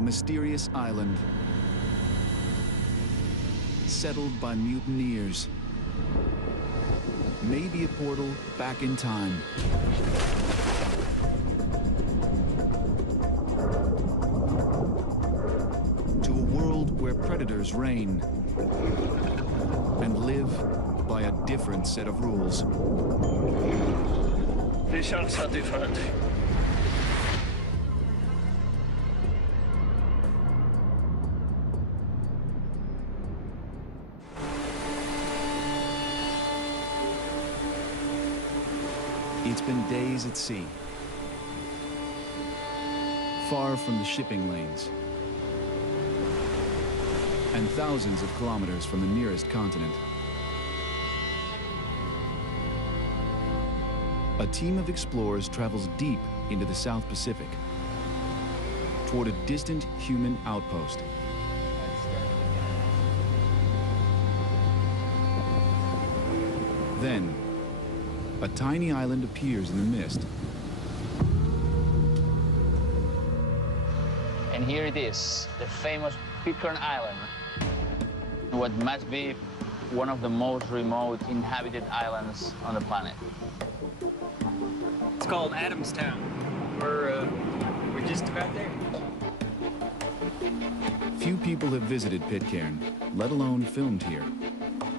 a mysterious island settled by mutineers. Maybe a portal back in time. To a world where predators reign and live by a different set of rules. The sharks are different. It's been days at sea, far from the shipping lanes, and thousands of kilometers from the nearest continent. A team of explorers travels deep into the South Pacific toward a distant human outpost. Then, a tiny island appears in the mist. And here it is, the famous Pitcairn Island, what must be one of the most remote inhabited islands on the planet. It's called Adamstown. We're just about there. Few people have visited Pitcairn, let alone filmed here.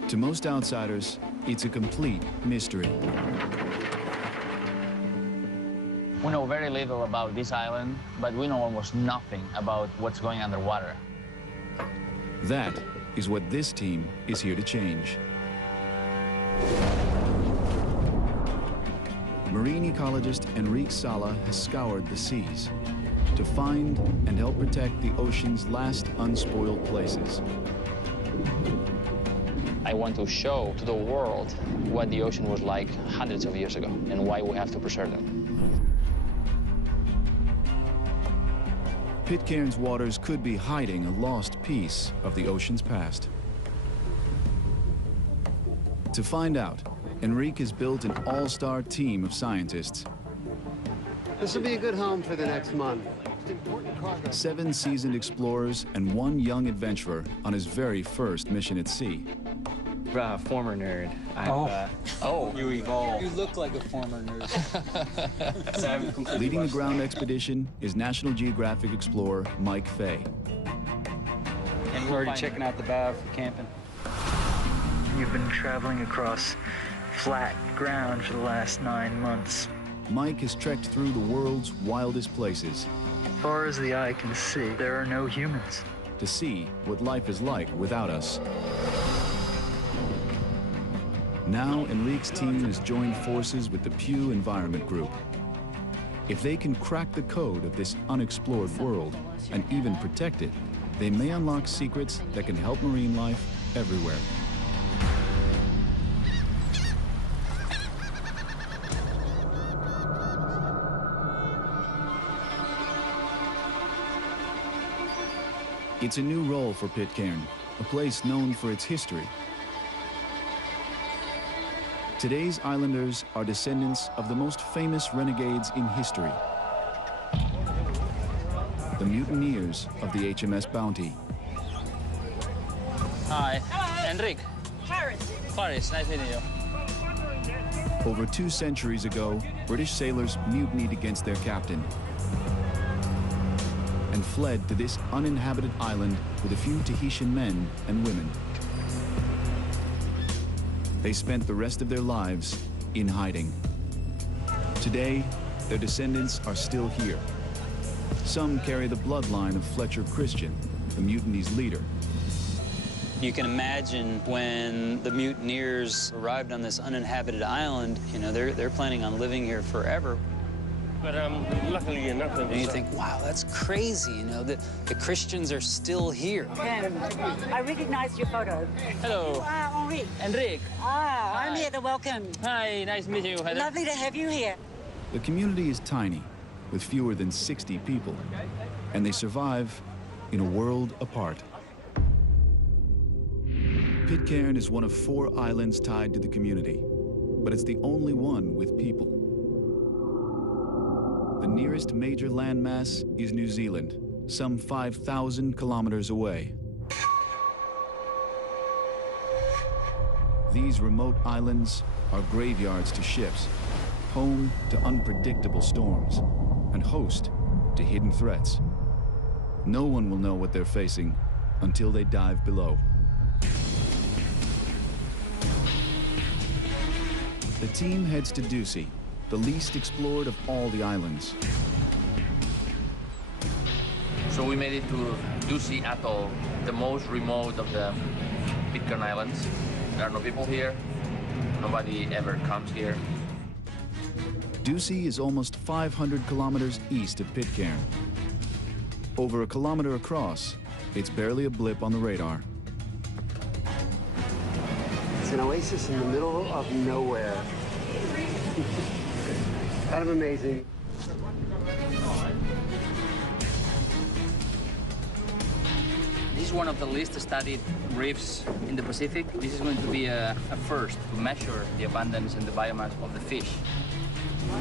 To most outsiders, it's a complete mystery. We know very little about this island, but we know almost nothing about what's going underwater. That is what this team is here to change. Marine ecologist Enric Sala has scoured the seas to find and help protect the ocean's last unspoiled places. I want to show to the world what the ocean was like hundreds of years ago and why we have to preserve them. Pitcairn's waters could be hiding a lost piece of the ocean's past. To find out, Enric has built an all-star team of scientists. This will be a good home for the next month. 7 seasoned explorers and 1 young adventurer on his very first mission at sea. Former nerd. You evolved. You look like a former nerd. So I'm completely Leading the ground expedition is National Geographic explorer Mike Fay. And we're already checking out the bow for camping. You've been traveling across flat ground for the last 9 months. Mike has trekked through the world's wildest places. As far as the eye can see, there are no humans. To see what life is like without us. Now, Enric's team has joined forces with the Pew Environment Group. If they can crack the code of this unexplored world and even protect it, they may unlock secrets that can help marine life everywhere. It's a new role for Pitcairn, a place known for its history. Today's islanders are descendants of the most famous renegades in history, the mutineers of the HMS Bounty. Hi. Hello. Enric. Faris, nice meeting you. Over 2 centuries ago, British sailors mutinied against their captain and fled to this uninhabited island with a few Tahitian men and women. They spent the rest of their lives in hiding. Today, their descendants are still here. Some carry the bloodline of Fletcher Christian, the mutiny's leader. You can imagine when the mutineers arrived on this uninhabited island, you know, they're planning on living here forever. But luckily enough, And you think, wow, that's crazy, you know, the Christians are still here. I recognize your photo. Hello. You are Enric. Enric. I'm here to welcome. Hi, nice meeting you. Heather. Lovely to have you here. The community is tiny, with fewer than 60 people, and they survive in a world apart. Pitcairn is one of 4 islands tied to the community, but it's the only one with people. The nearest major landmass is New Zealand, some 5,000 kilometers away. These remote islands are graveyards to ships, home to unpredictable storms, and host to hidden threats. No one will know what they're facing until they dive below. The team heads to Ducie, the least explored of all the islands. So we made it to Ducie Atoll, the most remote of the Pitcairn Islands. There are no people here. Nobody ever comes here. Ducie is almost 500 kilometers east of Pitcairn. Over a kilometer across, it's barely a blip on the radar. It's an oasis in the middle of nowhere. Kind of amazing. This is one of the least studied reefs in the Pacific. This is going to be a first to measure the abundance and the biomass of the fish.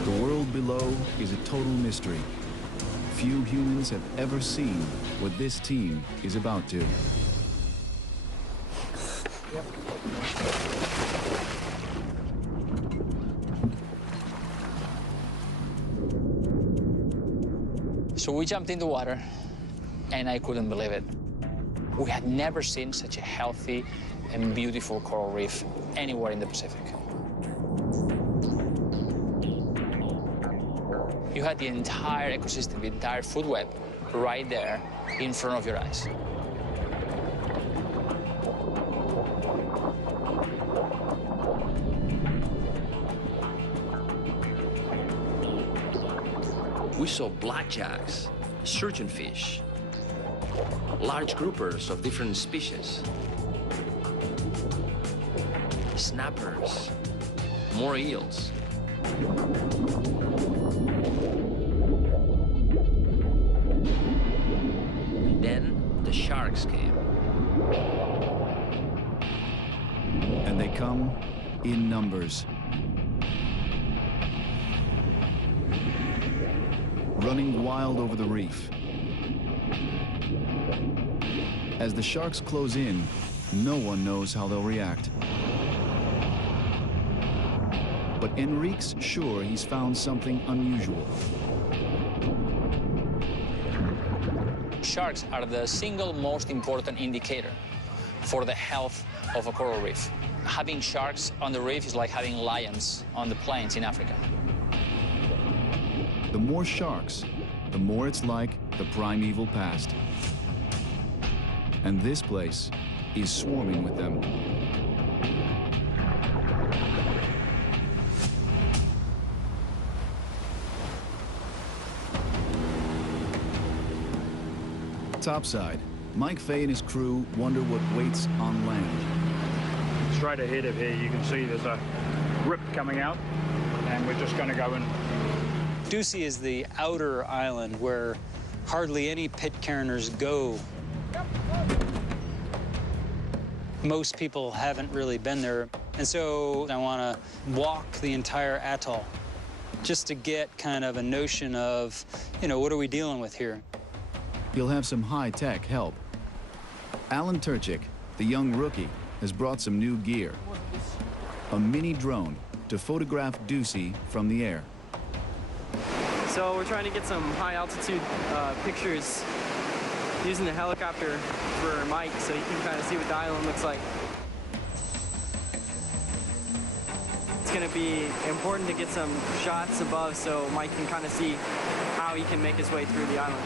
The world below is a total mystery. Few humans have ever seen what this team is about to. So we jumped in the water, and I couldn't believe it. We had never seen such a healthy and beautiful coral reef anywhere in the Pacific. You had the entire ecosystem, the entire food web, right there in front of your eyes. We saw blackjacks, surgeonfish, large groupers of different species, snappers, more eels. And then the sharks came. And they come in numbers. Running wild over the reef. As the sharks close in, no one knows how they'll react. But Enric's sure he's found something unusual. Sharks are the single most important indicator for the health of a coral reef. Having sharks on the reef is like having lions on the plains in Africa. The more sharks, the more it's like the primeval past. And this place is swarming with them. Topside, Mike Fay and his crew wonder what waits on land. Straight ahead of here, you can see there's a rip coming out, and we're just going to go in. Ducie is the outer island where hardly any Pitcairners go. Most people haven't really been there, and so I want to walk the entire atoll just to get kind of a notion of, you know, what are we dealing with here? You'll have some high-tech help. Alan Turchik, the young rookie, has brought some new gear. A mini drone to photograph Ducie from the air. So we're trying to get some high-altitude pictures using the helicopter for Mike so he can kind of see what the island looks like. It's going to be important to get some shots above so Mike can kind of see how he can make his way through the island.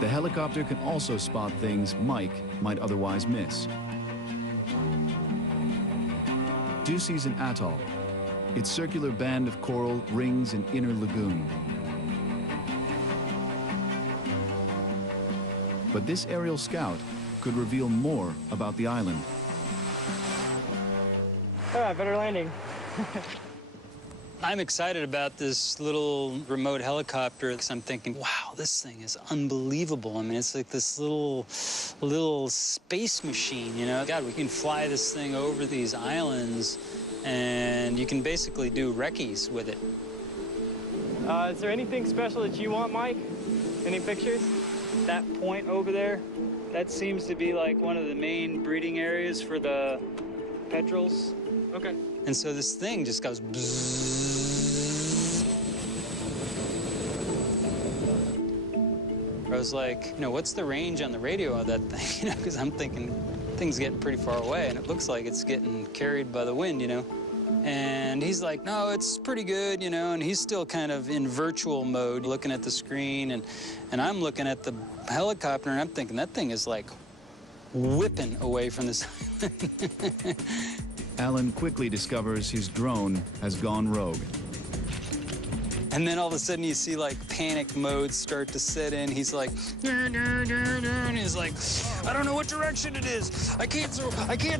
The helicopter can also spot things Mike might otherwise miss. Ducie's an atoll. Its circular band of coral rings an inner lagoon. But this aerial scout could reveal more about the island. All right, better landing. I'm excited about this little remote helicopter because I'm thinking, wow, this thing is unbelievable. I mean, it's like this little space machine, you know? God, we can fly this thing over these islands, and you can basically do recce's with it. Is there anything special that you want, Mike? Any pictures? That point over there, that seems to be like one of the main breeding areas for the petrels. Okay. And so this thing just goes bzzz. I was like, you know, what's the range on the radio of that thing? You know, because I'm thinking thing's getting pretty far away, and it looks like it's getting carried by the wind, you know. And he's like, no, it's pretty good, you know, and he's still kind of in virtual mode, looking at the screen, and I'm looking at the helicopter, and I'm thinking that thing is like whipping away from this island. Alan quickly discovers his drone has gone rogue. And then all of a sudden you see like panic mode start to set in. He's like, and he's like, I don't know what direction it is. I can't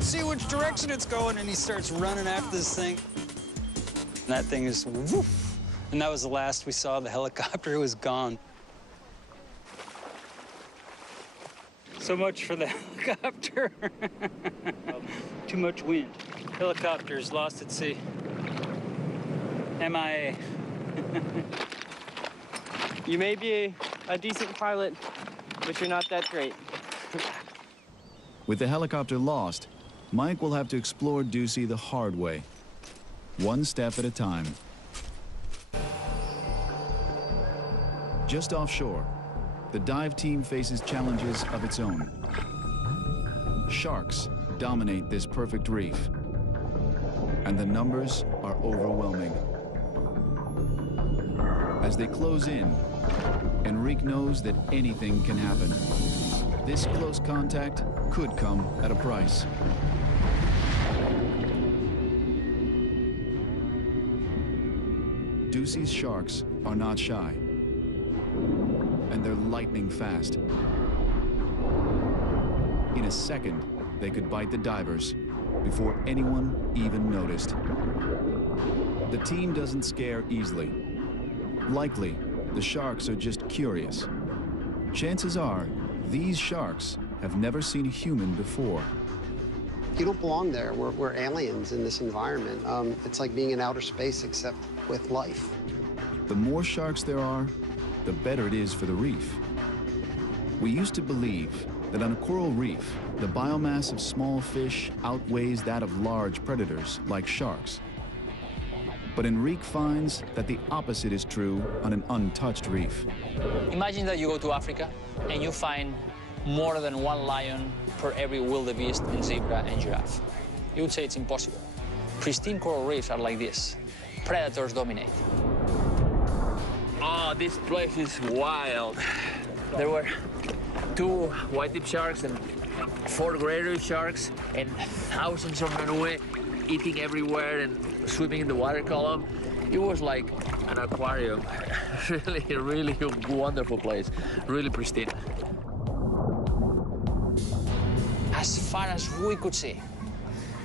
see which direction it's going. And he starts running after this thing. And that thing is woof. And that was the last we saw of the helicopter. It was gone. So much for the helicopter. Too much wind. Helicopter's lost at sea. MIA. You may be a decent pilot, but you're not that great. With the helicopter lost, Mike will have to explore Ducey the hard way, one step at a time. Just offshore, the dive team faces challenges of its own. Sharks dominate this perfect reef, and the numbers are overwhelming. As they close in, Enric knows that anything can happen. This close contact could come at a price. Ducey's sharks are not shy, and they're lightning fast. In a second, they could bite the divers before anyone even noticed. The team doesn't scare easily. Likely, the sharks are just curious. Chances are, these sharks have never seen a human before. You don't belong there. We're aliens in this environment. It's like being in outer space, except with life. The more sharks there are, the better it is for the reef. We used to believe that on a coral reef, the biomass of small fish outweighs that of large predators like sharks. But Enric finds that the opposite is true on an untouched reef. Imagine that you go to Africa and you find more than one lion per every wildebeest and zebra and giraffe. You would say it's impossible. Pristine coral reefs are like this. Predators dominate. Oh, this place is wild. There were 2 white-tip sharks and 4 greater sharks and thousands of manue eating everywhere and swimming in the water column. It was like an aquarium. really wonderful place. Really pristine. As far as we could see,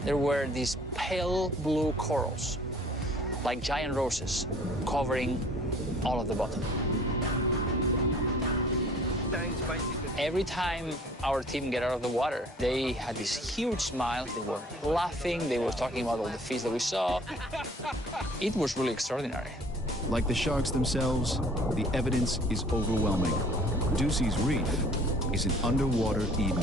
there were these pale blue corals, like giant roses, covering all of the bottom. Every time our team get out of the water, they had this huge smile. They were laughing. They were talking about all the fish that we saw. It was really extraordinary. Like the sharks themselves, the evidence is overwhelming. Ducey's reef is an underwater Eden.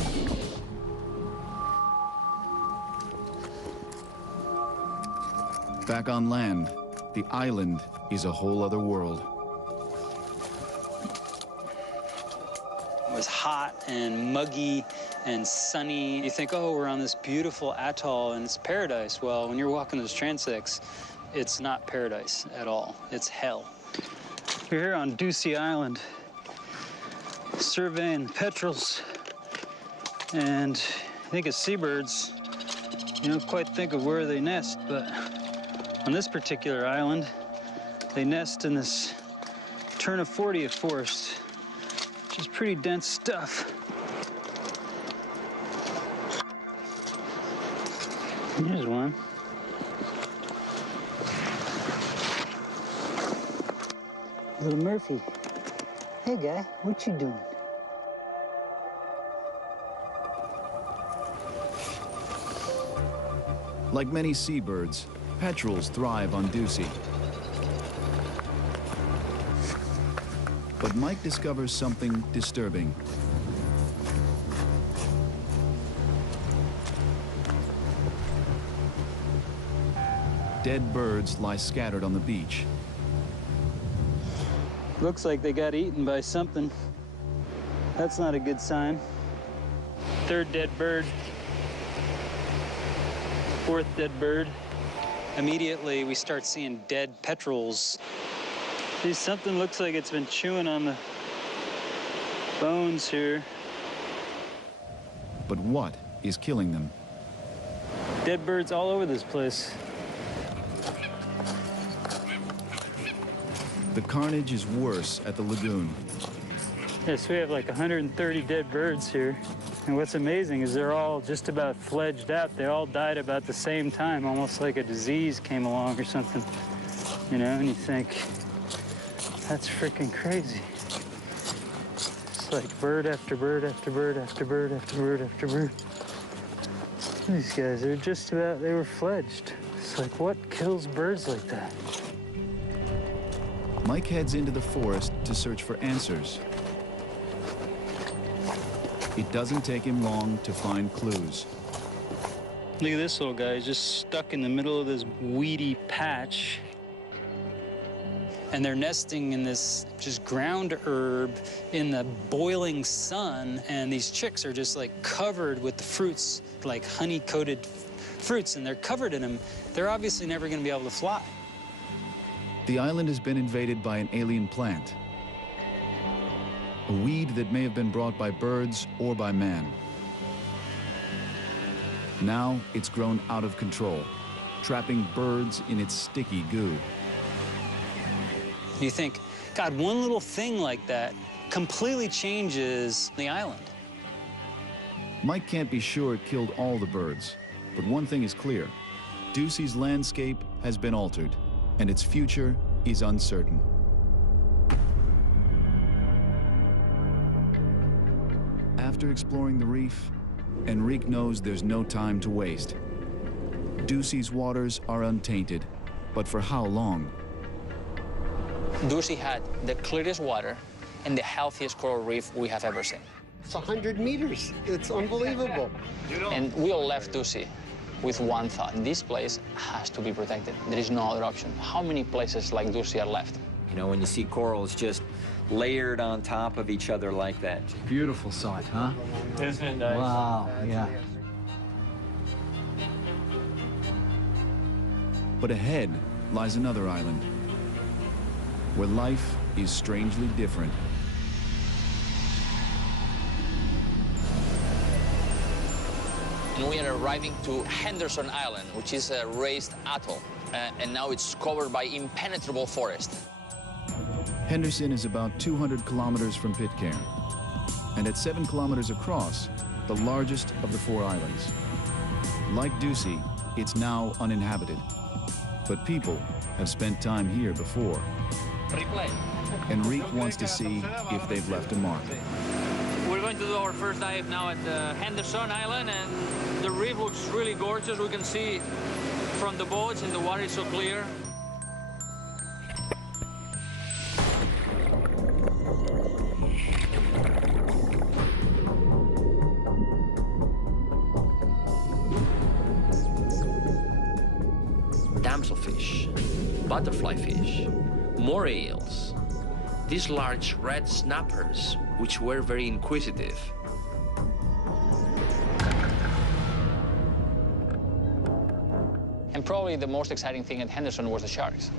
Back on land, the island is a whole other world. It was hot and muggy and sunny. You think, oh, we're on this beautiful atoll and it's paradise. Well, when you're walking those transects, it's not paradise at all. It's hell. We're here on Ducey Island, surveying petrels. And I think of seabirds, you don't quite think of where they nest, but on this particular island, they nest in this Turnifordia forest, which is pretty dense stuff. Here's one. Little Murphy. Hey, guy, what you doing? Like many seabirds, petrels thrive on Ducie. But Mike discovers something disturbing. Dead birds lie scattered on the beach. Looks like they got eaten by something. That's not a good sign. Third dead bird. Fourth dead bird. Immediately, we start seeing dead petrels. See, something looks like it's been chewing on the bones here. But what is killing them? Dead birds all over this place. The carnage is worse at the lagoon. Yes, we have like 130 dead birds here. And what's amazing is they're all just about fledged out. They all died about the same time, almost like a disease came along or something. You know, and you think, that's freaking crazy. It's like bird after bird after bird after bird after bird after bird. These guys are just about, they were fledged. It's like, what kills birds like that? Mike heads into the forest to search for answers. It doesn't take him long to find clues. Look at this little guy. He's just stuck in the middle of this weedy patch. And they're nesting in this just ground herb in the boiling sun. And these chicks are just like covered with the fruits, like honey-coated fruits, and they're covered in them. They're obviously never going to be able to fly. The island has been invaded by an alien plant. A weed that may have been brought by birds or by man. Now it's grown out of control, trapping birds in its sticky goo. You think, God, one little thing like that completely changes the island. Mike can't be sure it killed all the birds, but one thing is clear. Ducie's landscape has been altered, and its future is uncertain. After exploring the reef, Enric knows there's no time to waste. Ducie's waters are untainted, but for how long? Ducie had the clearest water and the healthiest coral reef we have ever seen. It's 100 meters. It's unbelievable. And we all left Ducie with one thought. This place has to be protected. There is no other option. How many places like Ducie are left? You know, when you see corals just layered on top of each other like that. Beautiful sight, huh? Isn't it nice? Wow, yeah. But ahead lies another island, where life is strangely different. And we are arriving to Henderson Island, which is a raised atoll, and now it's covered by impenetrable forest. Henderson is about 200 kilometers from Pitcairn, and at 7 kilometers across, the largest of the 4 islands. Like Ducie, it's now uninhabited, but people have spent time here before. Replay. Enric wants to see if they've left a mark. We're going to do our first dive now at Henderson Island, and the reef looks really gorgeous. We can see from the boats, and the water is so clear. Damselfish, butterfly fish, moray eels, these large red snappers, which were very inquisitive. And probably the most exciting thing at Henderson was the sharks.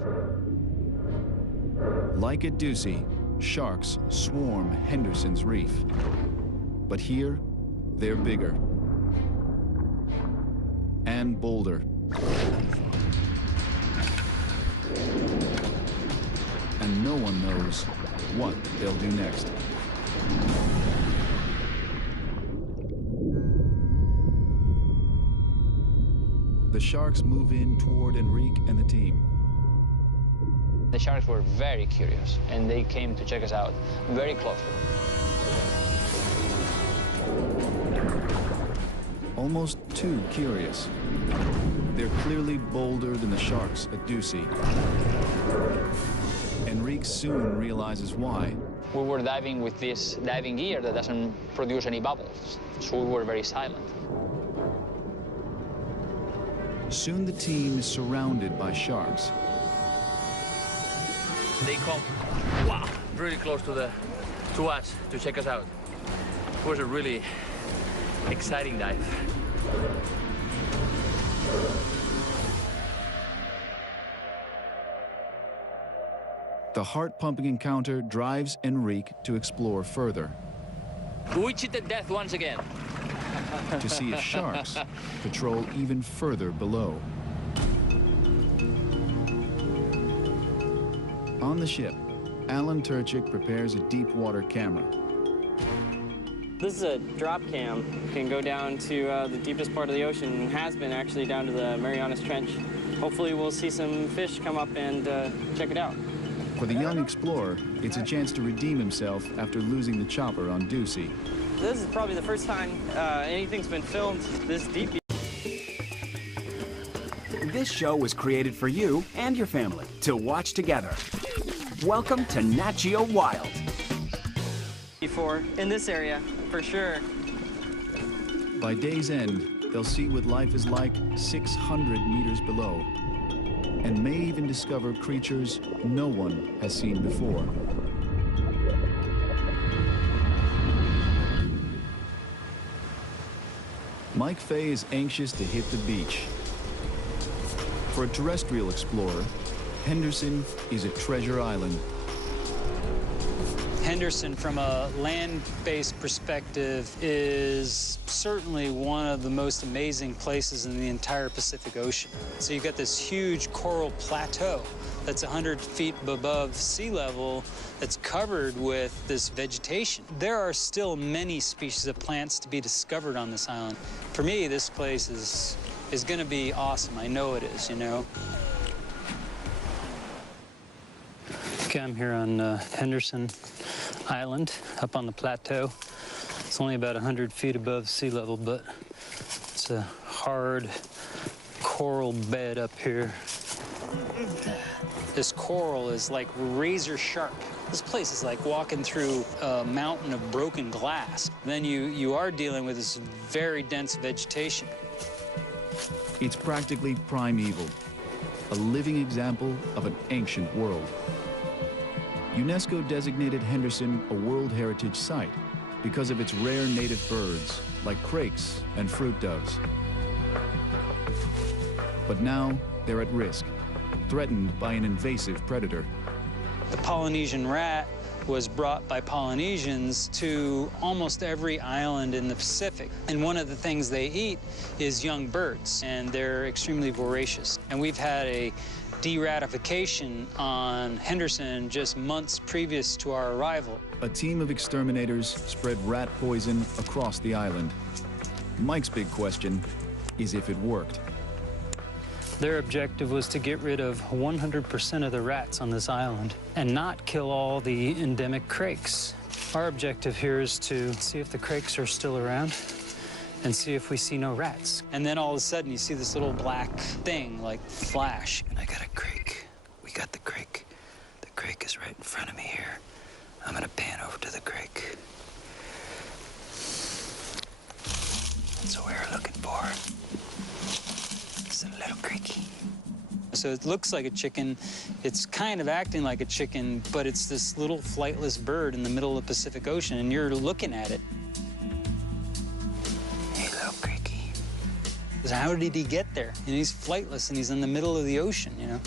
Like at Ducie, sharks swarm Henderson's reef. But here, they're bigger and bolder. And no one knows what they'll do next. The sharks move in toward Enric and the team. The sharks were very curious, and they came to check us out very closely. Almost too curious. They're clearly bolder than the sharks at Ducie. Enric soon realizes why. We were diving with this diving gear that doesn't produce any bubbles, so we were very silent. Soon the team is surrounded by sharks. They come, wow, really close to us to check us out. It was a really exciting dive. The heart-pumping encounter drives Enric to explore further. We cheated death once again. To see if sharks patrol even further below. On the ship, Alan Turchik prepares a deep water camera. This is a drop cam. It can go down to the deepest part of the ocean, and has been actually down to the Marianas Trench. Hopefully we'll see some fish come up and check it out. For the young explorer, it's a chance to redeem himself after losing the chopper on Ducie. This is probably the first time anything's been filmed this deep. This show was created for you and your family to watch together. Welcome to Nat Geo Wild. Before, in this area, for sure. By day's end, they'll see what life is like 600 meters below, and may even discover creatures no one has seen before. Mike Fay is anxious to hit the beach. For a terrestrial explorer, Henderson is a treasure island. Henderson, from a land-based perspective, is certainly one of the most amazing places in the entire Pacific Ocean. So you've got this huge coral plateau that's 100 feet above sea level that's covered with this vegetation. There are still many species of plants to be discovered on this island. For me, this place is going to be awesome. I know it is, you know. Okay, I'm here on Henderson Island, up on the plateau. It's only about 100 feet above sea level, but it's a hard coral bed up here. This coral is like razor sharp. This place is like walking through a mountain of broken glass. Then you are dealing with this very dense vegetation. It's practically primeval, a living example of an ancient world. UNESCO designated Henderson a World Heritage Site because of its rare native birds, like crakes and fruit doves. But now they're at risk, threatened by an invasive predator. The Polynesian rat was brought by Polynesians to almost every island in the Pacific. And one of the things they eat is young birds, and they're extremely voracious. And we've had a de-ratification on Henderson just months previous to our arrival. A team of exterminators spread rat poison across the island. Mike's big question is if it worked. Their objective was to get rid of 100% of the rats on this island and not kill all the endemic crakes. Our objective here is to see if the crakes are still around and see if we see no rats. And then all of a sudden you see this little black thing like flash. And I got a crake. We got the crake. The crake is right in front of me here. I'm gonna pan over to the crake. That's what we were looking for. It's a little creaky. So it looks like a chicken. It's kind of acting like a chicken, but it's this little flightless bird in the middle of the Pacific Ocean, and you're looking at it. Hey, little creaky. How did he get there? And he's flightless, and he's in the middle of the ocean, you know?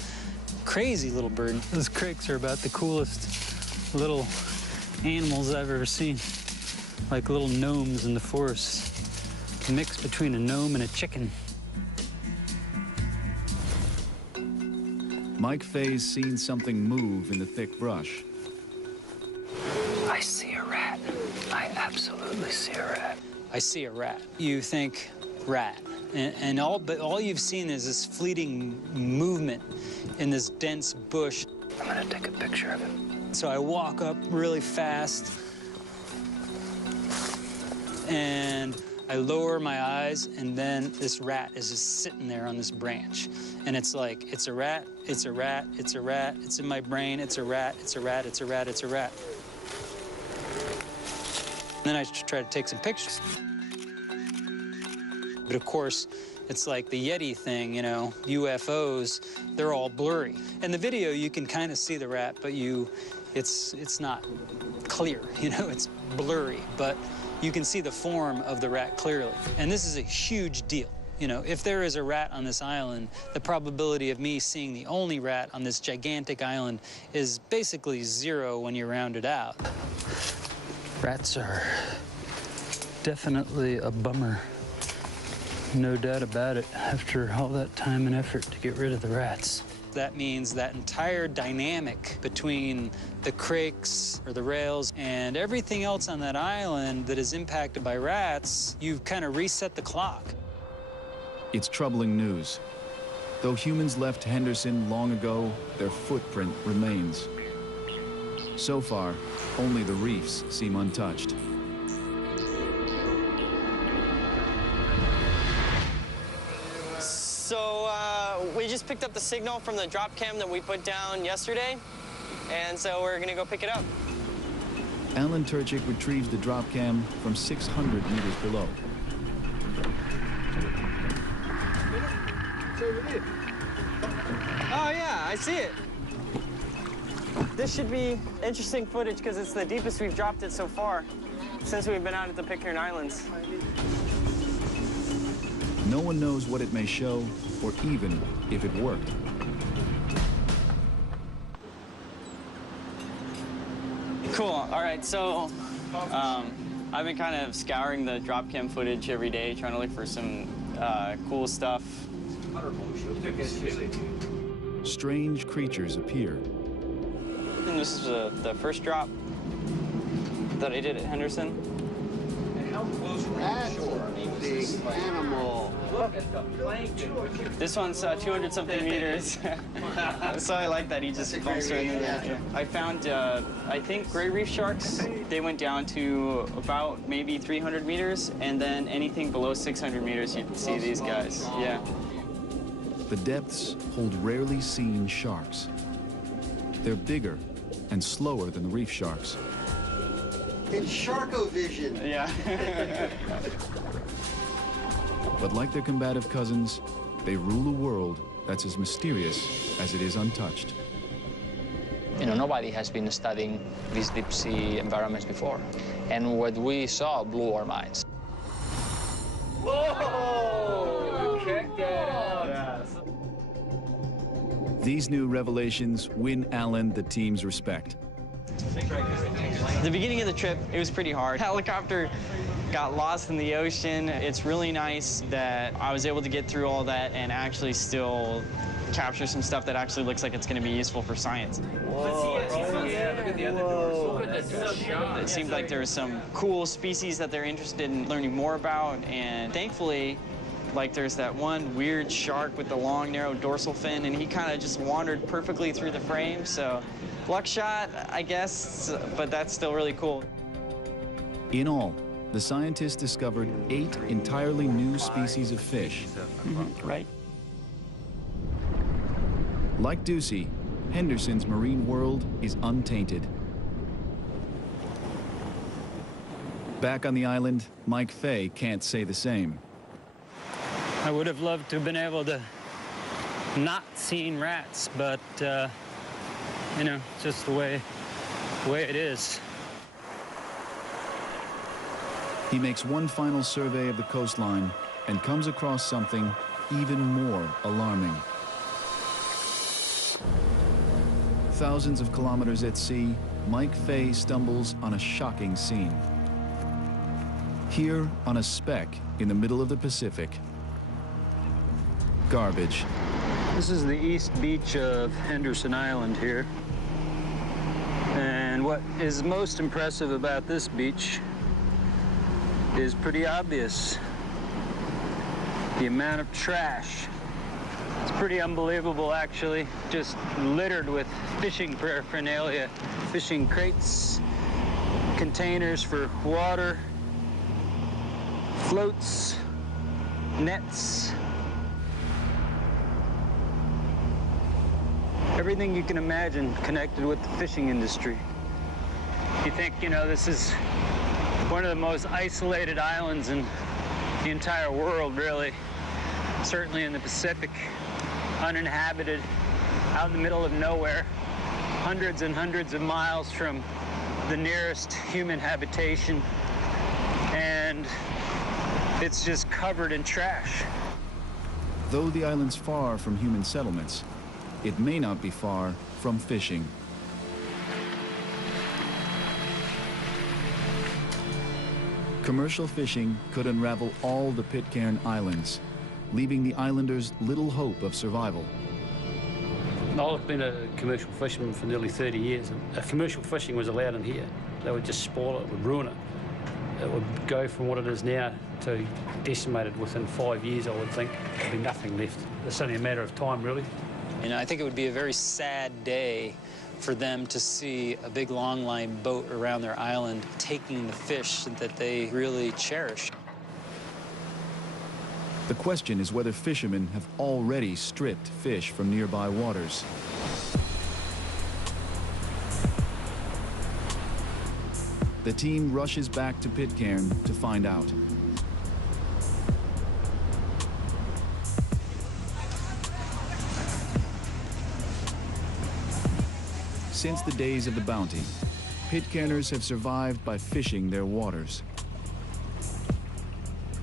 Crazy little bird. Those crakes are about the coolest little animals I've ever seen. Like little gnomes in the forest. A mix between a gnome and a chicken. Mike Fay's seen something move in the thick brush. I see a rat. I absolutely see a rat. I see a rat. You think rat, but all you've seen is this fleeting movement in this dense bush. I'm gonna take a picture of him. So I walk up really fast, and I lower my eyes, and then this rat is just sitting there on this branch. And it's like, it's a rat, it's a rat, it's a rat, it's in my brain, it's a rat, it's a rat, it's a rat, it's a rat. Then I try to take some pictures. But of course, it's like the Yeti thing, you know, UFOs, they're all blurry. In the video, you can kind of see the rat, but it's not clear, you know, it's blurry. But you can see the form of the rat clearly. And this is a huge deal. You know, if there is a rat on this island, the probability of me seeing the only rat on this gigantic island is basically 0 when you round it out. Rats are definitely a bummer. No doubt about it, after all that time and effort to get rid of the rats. That means that entire dynamic between the crakes or the rails and everything else on that island that is impacted by rats, you've kind of reset the clock. It's troubling news. Though humans left Henderson long ago, their footprint remains. So far, only the reefs seem untouched. So we just picked up the signal from the drop cam that we put down yesterday, and so we're gonna go pick it up. Alan Turchik retrieves the drop cam from 600 meters below. Oh yeah, I see it. This should be interesting footage because it's the deepest we've dropped it so far since we've been out at the Pitcairn Islands. No one knows what it may show, or even if it worked. Cool. All right, so I've been kind of scouring the drop cam footage every day, trying to look for some cool stuff. Strange creatures appear. And this is the first drop that I did at Henderson. And how close were you to shore? Big animal. Look at the plankton. This one's 200-something meters. So I like that. He just bumps right into that. Yeah. I found, I think, gray reef sharks. They went down to about maybe 300 meters, and then anything below 600 meters, you can see these guys. Yeah. The depths hold rarely seen sharks. They're bigger and slower than the reef sharks. It's Sharko-vision. Yeah. But like their combative cousins, they rule a world that's as mysterious as it is untouched. You know, nobody has been studying these deep sea environments before. And what we saw blew our minds. Whoa! Check that out. These new revelations win Alan the team's respect. The beginning of the trip, it was pretty hard. Helicopter got lost in the ocean. It's really nice that I was able to get through all that and actually still capture some stuff that actually looks like it's going to be useful for science. Whoa. Oh, yeah, look at the other doors. Look at that. It seemed like there were some cool species that they're interested in learning more about, and thankfully, like there's that one weird shark with the long, narrow dorsal fin, and he kind of just wandered perfectly through the frame, so luck shot, I guess, but that's still really cool. In all, the scientists discovered 8 entirely new species of fish. Right. Like Ducey, Henderson's marine world is untainted. Back on the island, Mike Fay can't say the same. I would have loved to have been able to not seen rats, but, you know, just the way it is. He makes one final survey of the coastline and comes across something even more alarming. Thousands of kilometers at sea, Mike Fay stumbles on a shocking scene. Here on a speck in the middle of the Pacific, garbage. This is the east beach of Henderson Island here. And what is most impressive about this beach is pretty obvious. The amount of trash It's pretty unbelievable, actually. Just littered with fishing paraphernalia, fishing crates, containers for water, floats, nets. Everything you can imagine connected with the fishing industry. You think, you know, this is one of the most isolated islands in the entire world, really. Certainly in the Pacific, uninhabited, out in the middle of nowhere, hundreds and hundreds of miles from the nearest human habitation, and it's just covered in trash. Though the island's far from human settlements, it may not be far from fishing. Commercial fishing could unravel all the Pitcairn Islands, leaving the islanders little hope of survival. I've been a commercial fisherman for nearly 30 years, and if commercial fishing was allowed in here, they would just spoil it, would ruin it. It would go from what it is now to decimated within 5 years, I would think. There'd be nothing left. It's only a matter of time, really. You know, I think it would be a very sad day for them to see a big long-line boat around their island taking the fish that they really cherish. The question is whether fishermen have already stripped fish from nearby waters. The team rushes back to Pitcairn to find out. Since the days of the bounty, Pitcairners have survived by fishing their waters.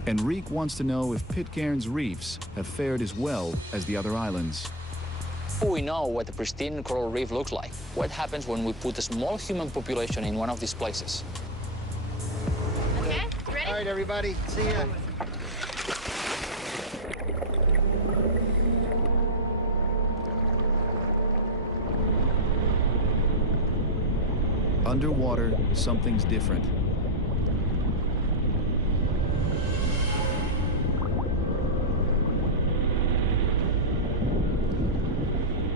Enric wants to know if Pitcairn's reefs have fared as well as the other islands. We know what a pristine coral reef looks like. What happens when we put a small human population in one of these places? Okay, ready? All right, everybody, see ya. Underwater, something's different.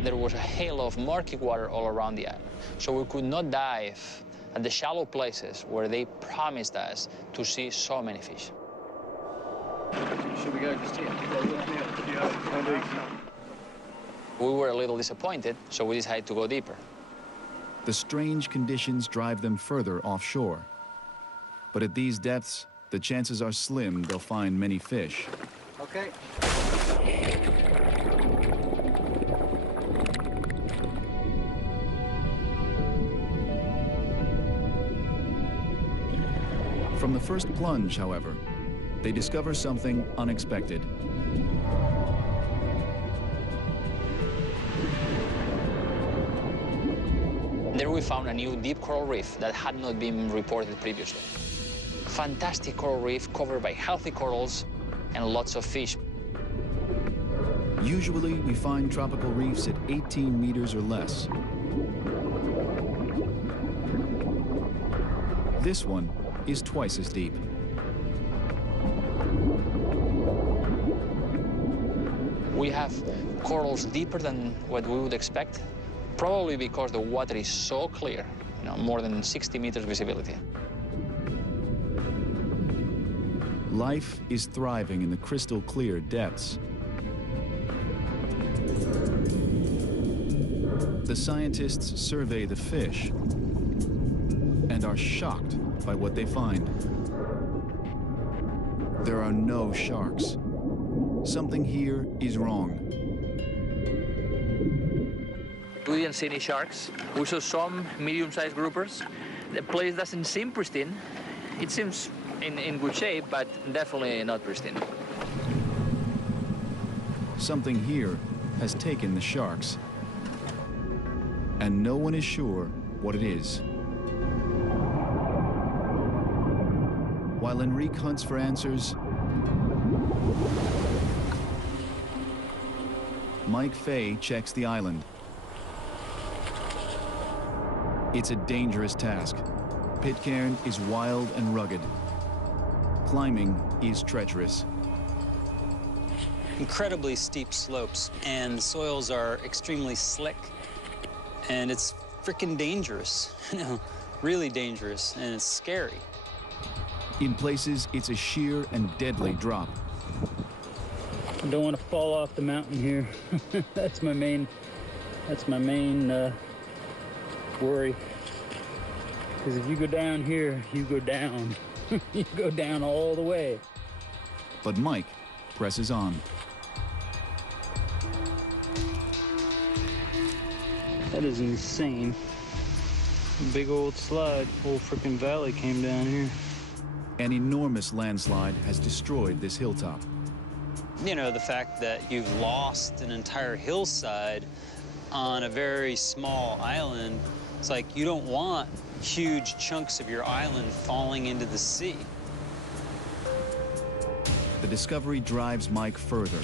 There was a halo of murky water all around the island, so we could not dive at the shallow places where they promised us to see so many fish. Should we go just here? We were a little disappointed, so we decided to go deeper. The strange conditions drive them further offshore. But at these depths, the chances are slim they'll find many fish. Okay. From the first plunge, however, they discover something unexpected. There we found a new deep coral reef that had not been reported previously. Fantastic coral reef covered by healthy corals and lots of fish. Usually, we find tropical reefs at 18 meters or less. This one is twice as deep. We have corals deeper than what we would expect, probably because the water is so clear, you know, more than 60 meters visibility. Life is thriving in the crystal clear depths. The scientists survey the fish and are shocked by what they find. There are no sharks. Something here is wrong. We didn't see any sharks. We saw some medium-sized groupers. The place doesn't seem pristine. It seems in good shape, but definitely not pristine. Something here has taken the sharks, and no one is sure what it is. While Enric hunts for answers, Mike Fay checks the island. It's a dangerous task. Pitcairn is wild and rugged. Climbing is treacherous. incredibly steep slopes, and the soils are extremely slick, and it's freaking dangerous, you know, really dangerous, and it's scary. In places, it's a sheer and deadly drop. I don't want to fall off the mountain here. That's my main worry. Because if you go down here, you go down. You go down all the way. But Mike presses on. That is insane. Big old slide, whole frickin' valley came down here. An enormous landslide has destroyed this hilltop. You know, the fact that you've lost an entire hillside on a very small island, it's like you don't want huge chunks of your island falling into the sea. The discovery drives Mike further.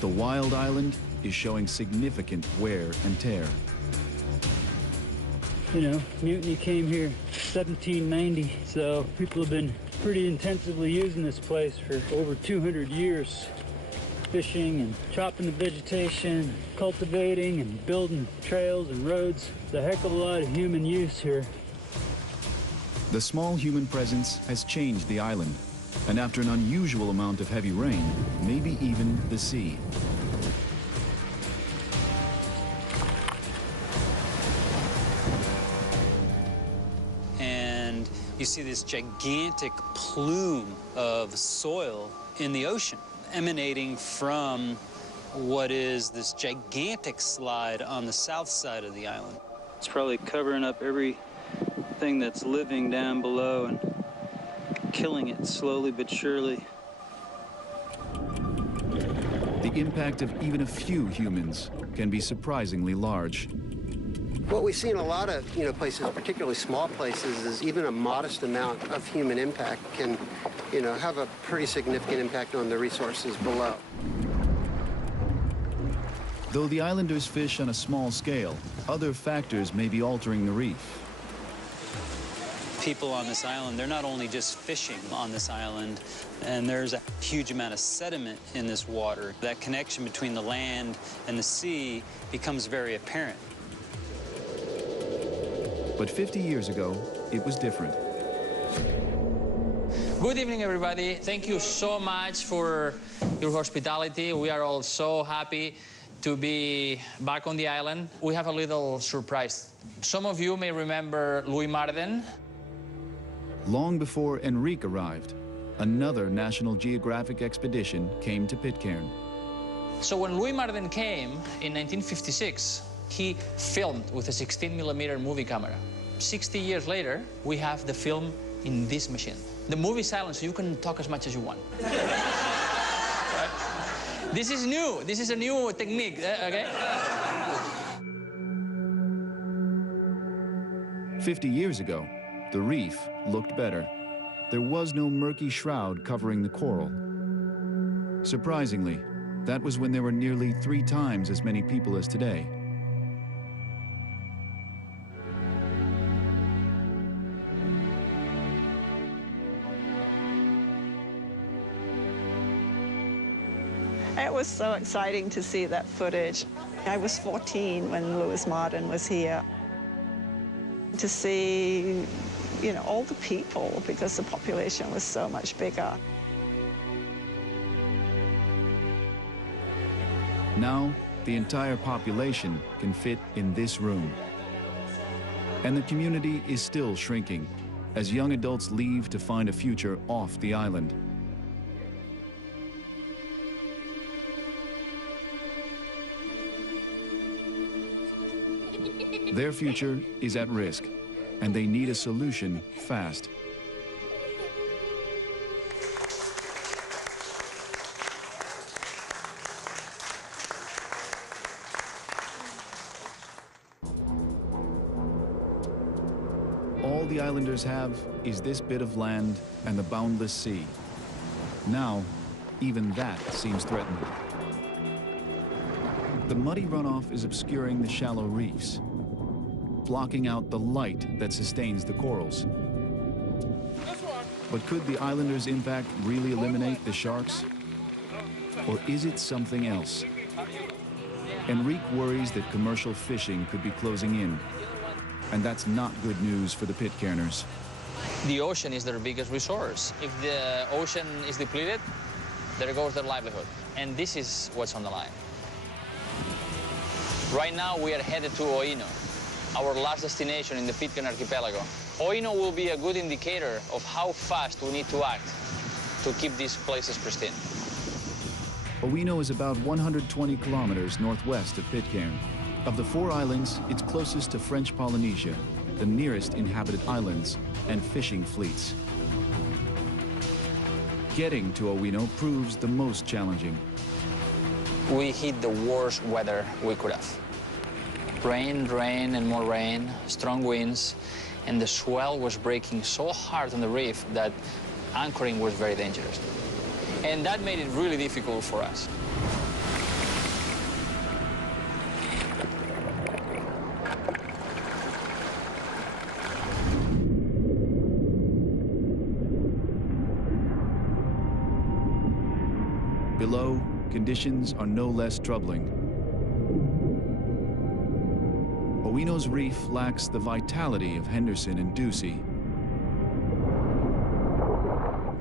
The wild island is showing significant wear and tear. You know, mutiny came here 1790, so people have been pretty intensively using this place for over 200 years. Fishing and chopping the vegetation, cultivating and building trails and roads. It's a heck of a lot of human use here. The small human presence has changed the island, and after an unusual amount of heavy rain, maybe even the sea. And you see this gigantic plume of soil in the ocean, emanating from what is this gigantic slide on the south side of the island. It's probably covering up everything that's living down below and killing it slowly but surely. The impact of even a few humans can be surprisingly large. What we see in a lot of places, particularly small places, is even a modest amount of human impact can have a pretty significant impact on the resources below. Though the islanders fish on a small scale, other factors may be altering the reef. People on this island, they're not only just fishing on this island, and there's a huge amount of sediment in this water. That connection between the land and the sea becomes very apparent. But 50 years ago, it was different. Good evening, everybody. Thank you so much for your hospitality. We are all so happy to be back on the island. We have a little surprise. Some of you may remember Louis Marden. Long before Enric arrived, another National Geographic expedition came to Pitcairn. So when Louis Marden came in 1956, he filmed with a 16mm movie camera. 60 years later, we have the film in this machine. The movie is silent, so you can talk as much as you want. Right? This is new. This is a new technique, okay? 50 years ago, the reef looked better. There was no murky shroud covering the coral. Surprisingly, that was when there were nearly 3 times as many people as today. It was so exciting to see that footage. I was 14 when Louis Marden was here. To see, all the people, because the population was so much bigger. Now, the entire population can fit in this room. And the community is still shrinking as young adults leave to find a future off the island. Their future is at risk, and they need a solution fast. All the islanders have is this bit of land and the boundless sea. Now, even that seems threatened. The muddy runoff is obscuring the shallow reefs, blocking out the light that sustains the corals. But could the islanders' impact really eliminate the sharks? Or is it something else? Enric worries that commercial fishing could be closing in. And that's not good news for the Pitcairners. The ocean is their biggest resource. If the ocean is depleted, there goes their livelihood. And this is what's on the line. Right now, we are headed to Oino, our last destination in the Pitcairn archipelago. Oino will be a good indicator of how fast we need to act to keep these places pristine. Oino is about 120 kilometers northwest of Pitcairn. Of the 4 islands, it's closest to French Polynesia, the nearest inhabited islands and fishing fleets. Getting to Oino proves the most challenging. We hit the worst weather we could have. Rain, rain, and more rain, strong winds, and the swell was breaking so hard on the reef that anchoring was very dangerous. And that made it really difficult for us. Below, conditions are no less troubling. Oino's reef lacks the vitality of Henderson and Ducie.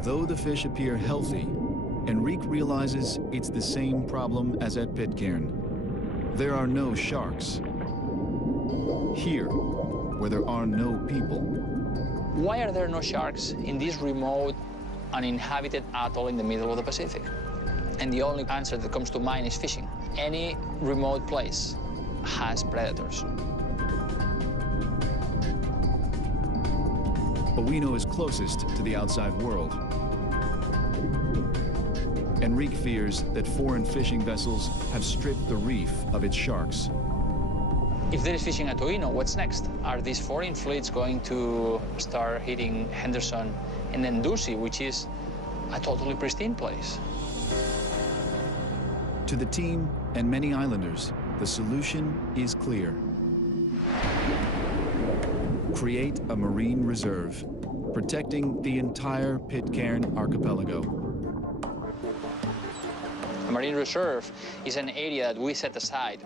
Though the fish appear healthy, Enric realizes it's the same problem as at Pitcairn. There are no sharks. Here, where there are no people. Why are there no sharks in this remote, uninhabited atoll in the middle of the Pacific? And the only answer that comes to mind is fishing. Any remote place has predators. Oino is closest to the outside world. Enric fears that foreign fishing vessels have stripped the reef of its sharks. If there is fishing at Oino, what's next? Are these foreign fleets going to start hitting Henderson and then Ducie, which is a totally pristine place? To the team and many islanders, the solution is clear. Create a marine reserve, protecting the entire Pitcairn archipelago. A marine reserve is an area that we set aside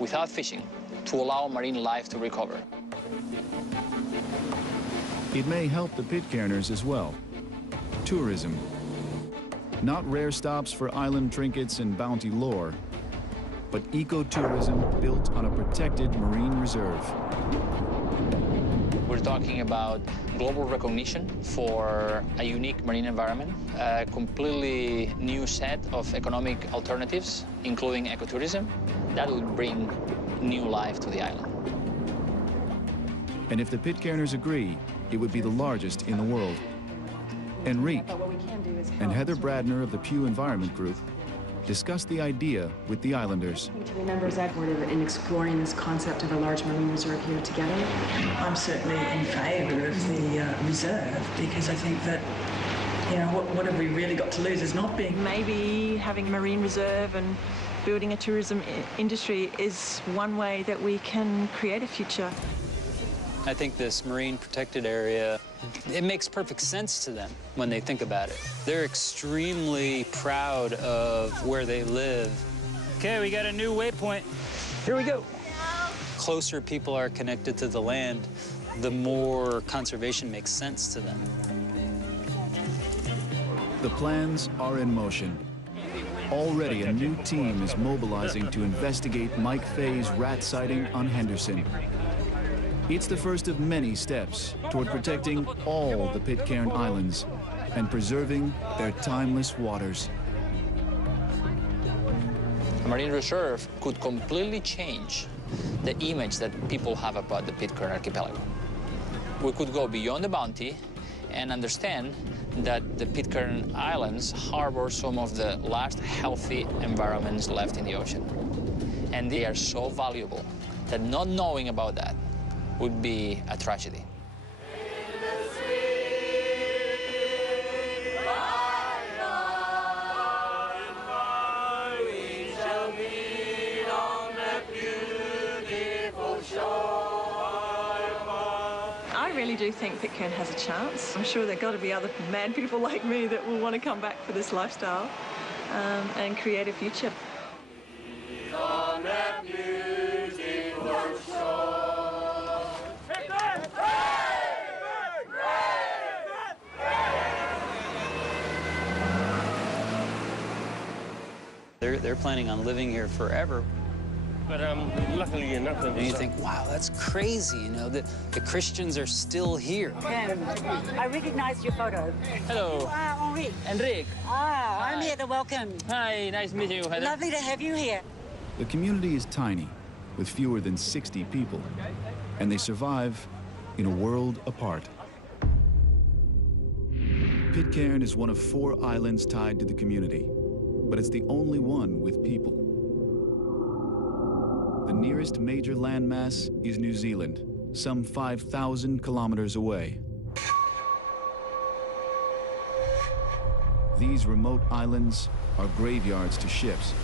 without fishing to allow marine life to recover. It may help the Pitcairners as well. Tourism. Not rare stops for island trinkets and bounty lore, but ecotourism built on a protected marine reserve. We're talking about global recognition for a unique marine environment, a completely new set of economic alternatives, including ecotourism, that would bring new life to the island. And if the Pitcairners agree, it would be the largest in the world. Enric and Heather Bradner of the Pew Environment Group discussed the idea with the islanders. To the members, I've worked in exploring this concept of a large marine reserve here together. I'm certainly in favour of the reserve because I think that, you know, what have we really got to lose is not being. Maybe having a marine reserve and building a tourism industry is one way that we can create a future. I think this marine protected area, it makes perfect sense to them when they think about it. They're extremely proud of where they live. Okay, we got a new waypoint. Here we go. Closer people are connected to the land, the more conservation makes sense to them. The plans are in motion. Already a new team is mobilizing to investigate Mike Fay's rat sighting on Henderson. It's the first of many steps toward protecting all the Pitcairn Islands and preserving their timeless waters. A marine reserve could completely change the image that people have about the Pitcairn archipelago. We could go beyond the bounty and understand that the Pitcairn Islands harbor some of the last healthy environments left in the ocean. And they are so valuable that not knowing about that would be a tragedy. I really do think Pitcairn has a chance. I'm sure there have got to be other mad people like me that will want to come back for this lifestyle. and create a future. They're planning on living here forever. But luckily enough, And you think, wow, that's crazy, you know, the Christians are still here. I recognized your photo. Hello. Enric. Enric. I'm here to welcome. Hi, nice meeting you, Heather. Lovely to have you here. The community is tiny, with fewer than 60 people, and they survive in a world apart. Pitcairn is one of 4 islands tied to the community, but it's the only one with people. The nearest major landmass is New Zealand, some 5,000 kilometers away. These remote islands are graveyards to ships,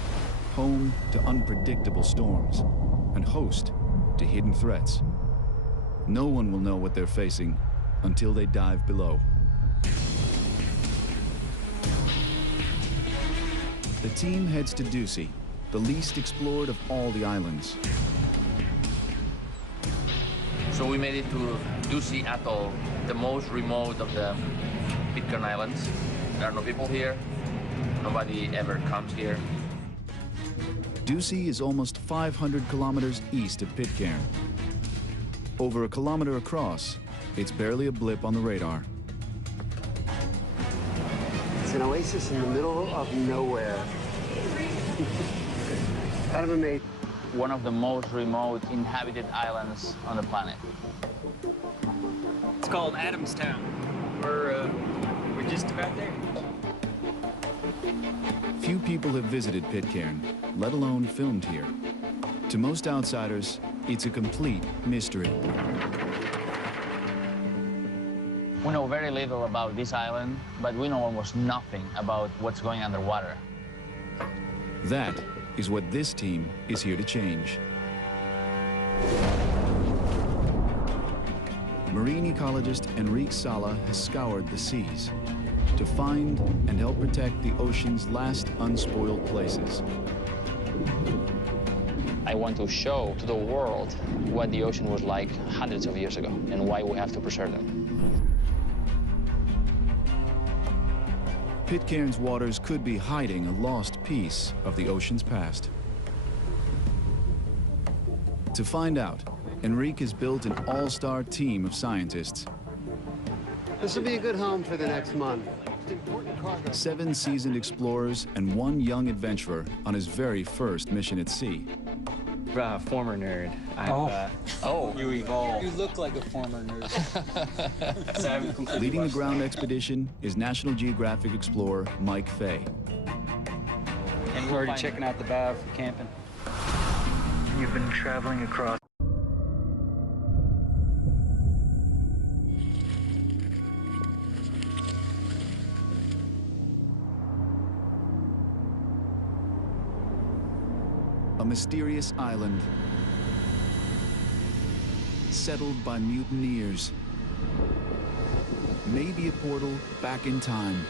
home to unpredictable storms, and host to hidden threats. No one will know what they're facing until they dive below. The team heads to Ducie, the least explored of all the islands. So we made it to Ducie Atoll, the most remote of the Pitcairn Islands. There are no people here. Nobody ever comes here. Ducie is almost 500 kilometers east of Pitcairn. Over a kilometer across, it's barely a blip on the radar. It's an oasis in the middle of nowhere. Kind of amazing. One of the most remote inhabited islands on the planet. It's called Adamstown. We're just about there. Few people have visited Pitcairn, let alone filmed here. To most outsiders, it's a complete mystery. We know very little about this island, but we know almost nothing about what's going underwater. That is what this team is here to change. Marine ecologist Enric Sala has scoured the seas to find and help protect the ocean's last unspoiled places. I want to show to the world what the ocean was like hundreds of years ago and why we have to preserve them. Pitcairn's waters could be hiding a lost piece of the ocean's past. To find out, Enric has built an all-star team of scientists. This will be a good home for the next month. 7 seasoned explorers and 1 young adventurer on his very first mission at sea. Former nerd. You evolved. You look like a former nerd. Leading the ground expedition is National Geographic explorer Mike Fay. And we're already checking out the bow for camping. You've been traveling across A mysterious island settled by mutineers. Maybe a portal back in time.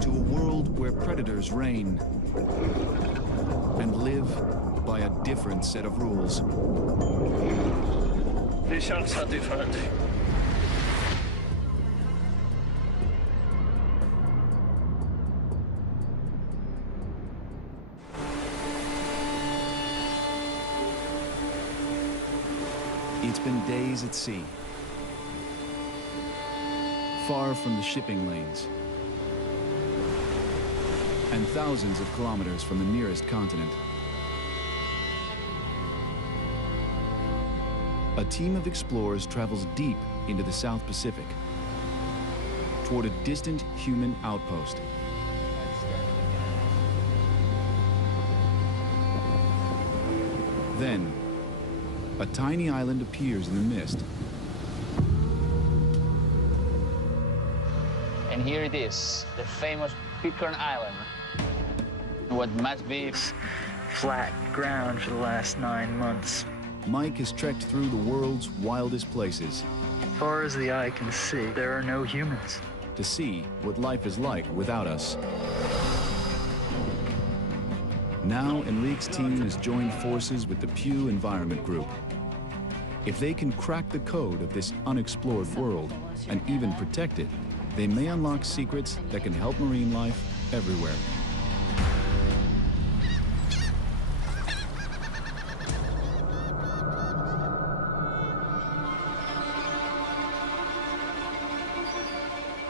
To a world where predators reign and live by a different set of rules. The sharks are different. It's been days at sea, far from the shipping lanes, and thousands of kilometers from the nearest continent. A team of explorers travels deep into the South Pacific, toward a distant human outpost. Then, a tiny island appears in the mist. And here it is, the famous Pitcairn Island. What must be flat ground for the last 9 months. Mike has trekked through the world's wildest places. As far as the eye can see, there are no humans. To see what life is like without us. Now, Enric's team has joined forces with the Pew Environment Group. If they can crack the code of this unexplored world and even protect it, they may unlock secrets that can help marine life everywhere.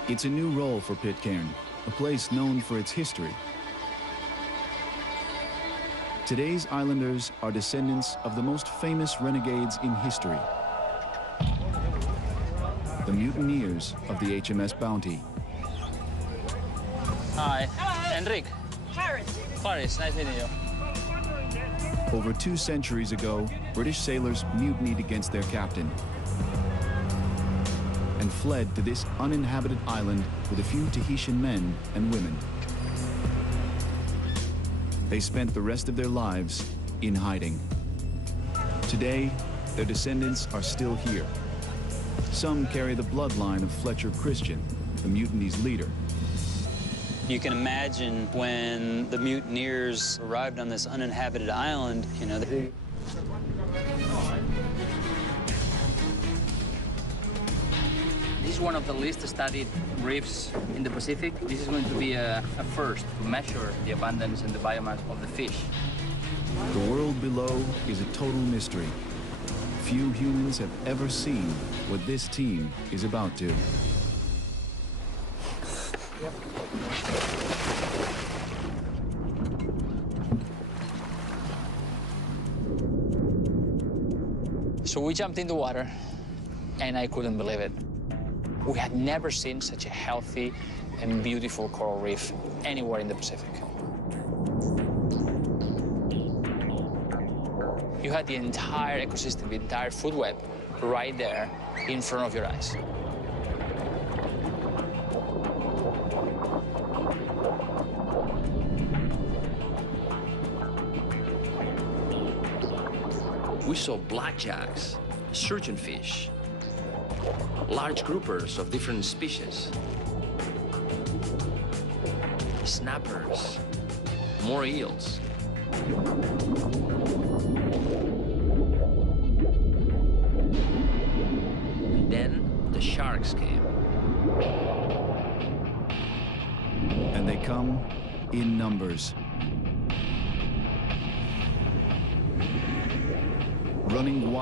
It's a new role for Pitcairn, a place known for its history. Today's islanders are descendants of the most famous renegades in history, the mutineers of the HMS Bounty. Hi. Hello. Enric. Clarice, nice meeting you. Over 2 centuries ago, British sailors mutinied against their captain and fled to this uninhabited island with a few Tahitian men and women. They spent the rest of their lives in hiding. Today, their descendants are still here. Some carry the bloodline of Fletcher Christian, the mutiny's leader. You can imagine when the mutineers arrived on this uninhabited island, you know, This is one of the least studied reefs in the Pacific. This is going to be a first to measure the abundance and the biomass of the fish. The world below is a total mystery. Few humans have ever seen what this team is about to. So we jumped in the water, and I couldn't believe it. We had never seen such a healthy and beautiful coral reef anywhere in the Pacific. You had the entire ecosystem, the entire food web, right there in front of your eyes. We saw blackjacks, surgeonfish, large groupers of different species, snappers, more eels. And then the sharks came. And they come in numbers. Running wild.